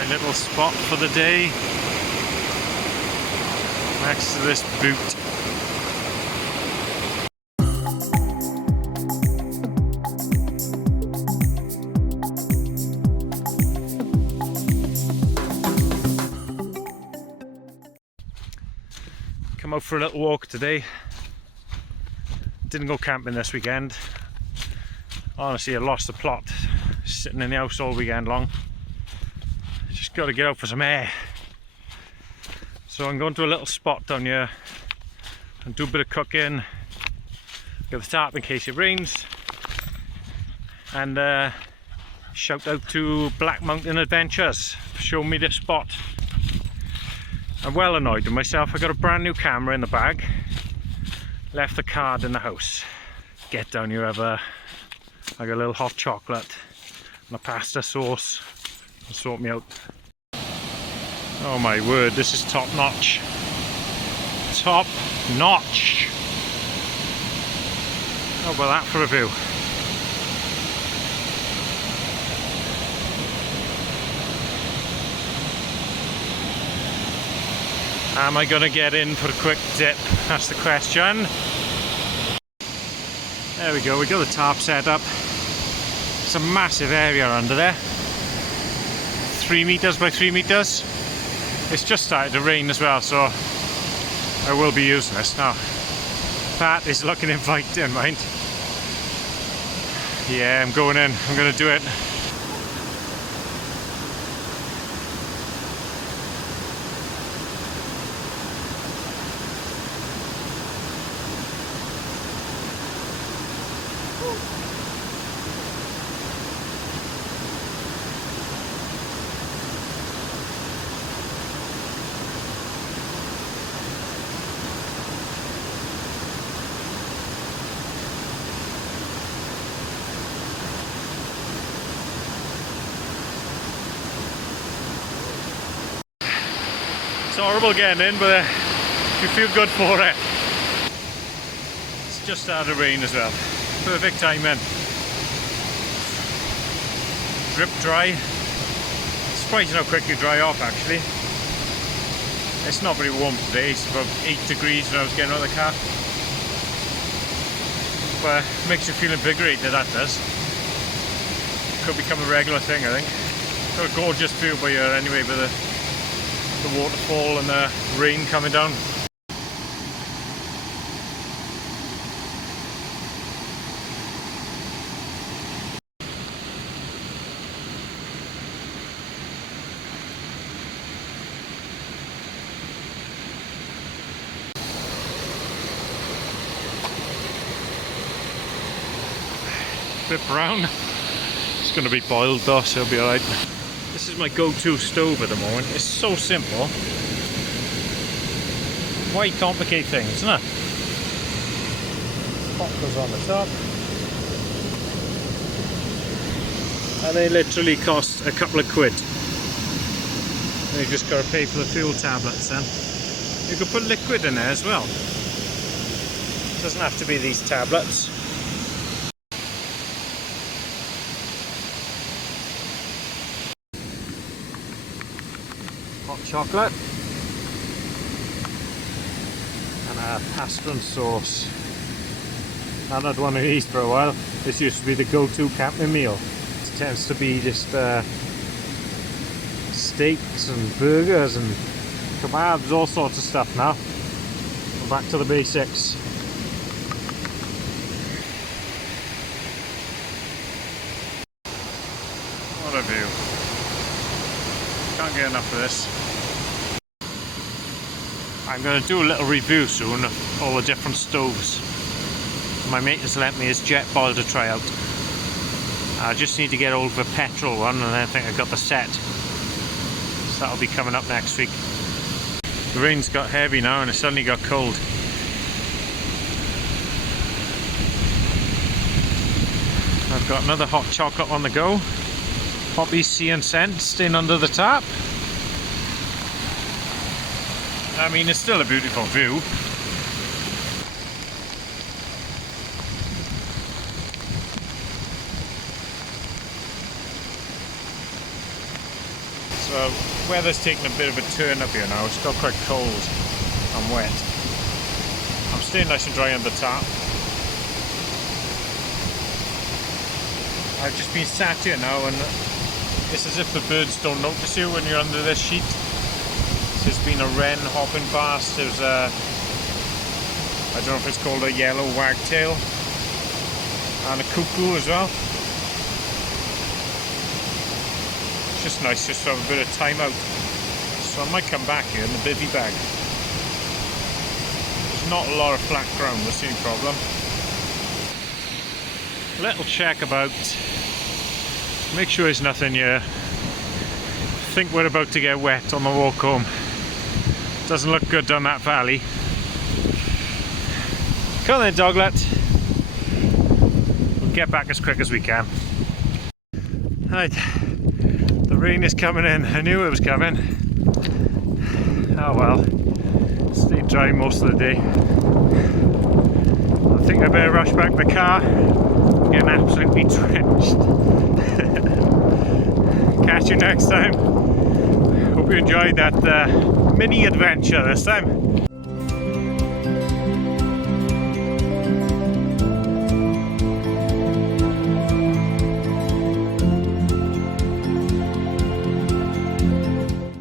My little spot for the day next to this boot. Come out for a little walk today. Didn't go camping this weekend. Honestly, I lost the plot sitting in the house all weekend long. Just got to get out for some air. So I'm going to a little spot down here and do a bit of cooking, get the tarp in case it rains, and shout out to Black Mountain Adventures for showing me this spot. I'm well annoyed with myself. I got a brand new camera in the bag, left the card in the house. Get down here, have I got a little hot chocolate and a pasta sauce to sort me out. Oh my word, this is top notch. Top notch! How about that for a view? Am I going to get in for a quick dip? That's the question. There we go, we got the tarp set up. It's a massive area under there. 3 meters by 3 meters. It's just started to rain as well, so I will be using this now. That is looking inviting, mind. Yeah, I'm going in. I'm going to do it. It's horrible getting in, but you feel good for it. It's just started to rain as well. Perfect timing. Drip dry. Surprising how quick you dry off actually. It's not very warm today, it's about 8 degrees when I was getting out of the car. But it makes you feel invigorated, that does. Could become a regular thing, I think. Got a gorgeous view by here anyway, with the waterfall and the rain coming down. Bit brown. It's going to be boiled though, so it'll be alright. This is my go-to stove at the moment. It's so simple. Why complicate things, isn't it? Pot goes on the top. And they literally cost a couple of quid. And you just got to pay for the fuel tablets then. You could put liquid in there as well. It doesn't have to be these tablets. Hot chocolate and a pasta and sauce. I haven't had one of these for a while. This used to be the go-to camping meal. It tends to be just steaks and burgers and kebabs, all sorts of stuff now. We're back to the basics. What a view. Can't get enough of this. I'm going to do a little review soon of all the different stoves. My mate has lent me his jet boil to try out. I just need to get hold of a petrol one, and I think I got the set. So that'll be coming up next week. The rain's got heavy now and it suddenly got cold. I've got another hot chocolate on the go. Poppy, sea and scent staying under the tap. I mean, it's still a beautiful view. So weather's taking a bit of a turn up here now. It's got quite cold and wet. I'm staying nice and dry under the tap. I've just been sat here now, and it's as if the birds don't notice you when you're under this sheet. So there's been a wren hopping past. There's a, I don't know if it's called a yellow wagtail, and a cuckoo as well. It's just nice just to have a bit of time out. So I might come back here in the bivvy bag. There's not a lot of flat ground, that's the only problem. Little check about, make sure there's nothing here. I think we're about to get wet on the walk home. Doesn't look good down that valley. Come on then, doglet. We'll get back as quick as we can. Right, the rain is coming in. I knew it was coming. Oh well, stayed dry most of the day. I think I better rush back to the car. I'm getting absolutely drenched. Catch you next time. Hope you enjoyed that mini adventure this time.